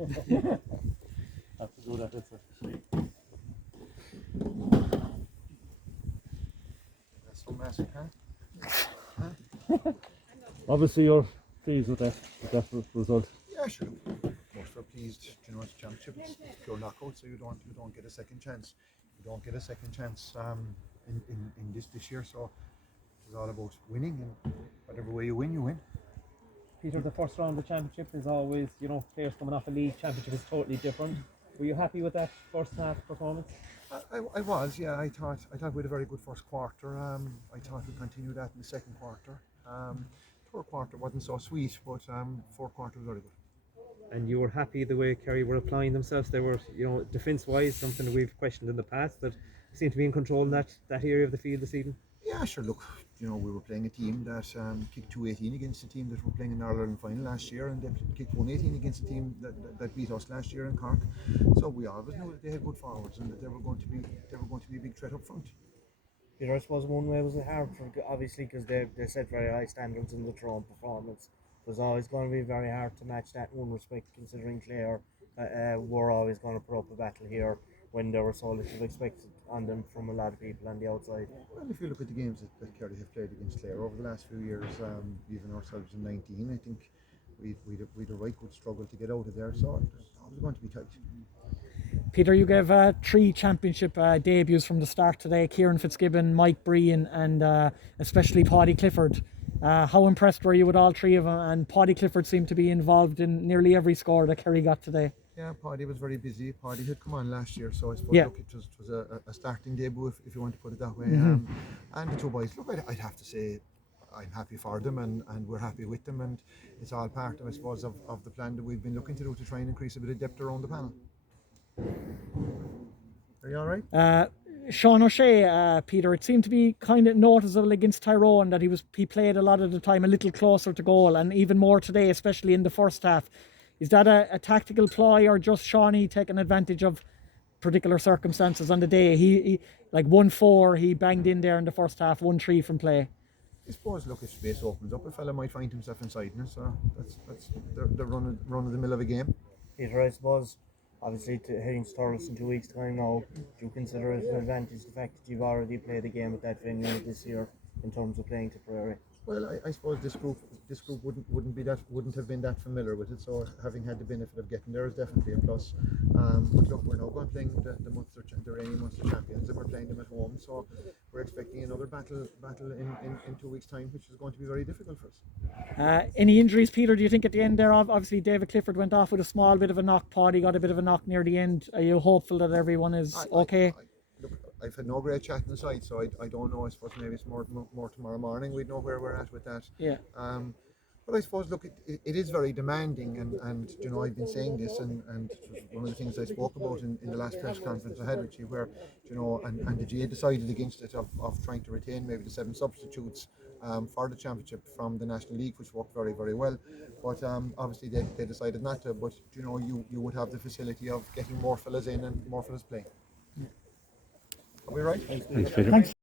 Have to do that, that's it. That's so massive, huh? Obviously you're pleased with that result. Yeah, sure. Most are pleased. You know, it's a championship. It's pure knockout, so you don't get a second chance. You don't get a second chance in this year. So it's all about winning, and whatever way you win, you win. Peter, the first round of the championship is always, you know, players coming off a league championship is totally different. Were you happy with that first half performance? I was, yeah. I thought we had a very good first quarter. I thought we'd continue that in the second quarter. Third quarter wasn't so sweet, but fourth quarter was very good. And you were happy the way Kerry were applying themselves? They were, you know, defence-wise, something that we've questioned in the past, that seemed to be in control in that area of the field this evening. Yeah, sure. Look, you know, we were playing a team that kicked 2-18 against a team that were playing in the Ireland final last year, and they kicked 1-18 against a team that beat us last year in Cork. So we always knew that they had good forwards and that they were going to be a big threat up front. Peter, I suppose one way was it hard for, obviously, because they set very high standards in the Tyrone performance. It was always going to be very hard to match that in one respect, considering Clare were always going to put up a battle here when there were so little expected on them from a lot of people on the outside. Well, if you look at the games that Kerry have played against Clare over the last few years, even ourselves in 19, I think we'd a right good struggle to get out of there, so it's always going to be tight. Peter, you gave 3 championship debuts from the start today. Kieran Fitzgibbon, Mike Breen and especially Paddy Clifford. How impressed were you with all 3 of them? And Paddy Clifford seemed to be involved in nearly every score that Kerry got today. Yeah, Paddy was very busy. Paddy had come on last year, so I suppose look, it was a starting debut, if you want to put it that way. And the 2 boys, look, I'd have to say I'm happy for them and we're happy with them, and it's all part, I suppose, of the plan that we've been looking to do to try and increase a bit of depth around the panel. Are you all right? Sean O'Shea, Peter, it seemed to be kind of noticeable against Tyrone that he played a lot of the time a little closer to goal, and even more today, especially in the first half. Is that a tactical ploy, or just Shawnee taking advantage of particular circumstances on the day? He like 1-4, he banged in there in the first half, 1-3 from play. I suppose, look, if space opens up, a fella might find himself inside now, so that's the run of the mill of a game. Peter, I suppose, obviously, heading to Thurles in 2 weeks' time now, do you consider it an advantage the fact that you've already played a game at that venue this year in terms of playing Tipperary? Well, I suppose this group wouldn't have been that familiar with it, so having had the benefit of getting there is definitely a plus. But look, we're now going playing the reigning Munster champions, and we're playing them at home, so we're expecting another battle in 2 weeks' time, which is going to be very difficult for us. Any injuries, Peter, do you think at the end there? Obviously David Clifford went off with a small bit of a knock. Paddy got a bit of a knock near the end. Are you hopeful that everyone is okay? Look, I've had no great chat inside, so I don't know. I suppose maybe it's more tomorrow morning. We'd know where we're at with that. Yeah. But I suppose, look, it is very demanding, and you know, I've been saying this, and it was one of the things I spoke about in the last press conference I had with you, where, you know, and the GA decided against it of trying to retain maybe the 7 substitutes for the championship from the National League, which worked very, very well. But obviously they decided not to. But you know, you would have the facility of getting more fellas in and more fellas playing. Are we right? Thanks, Peter. Thanks.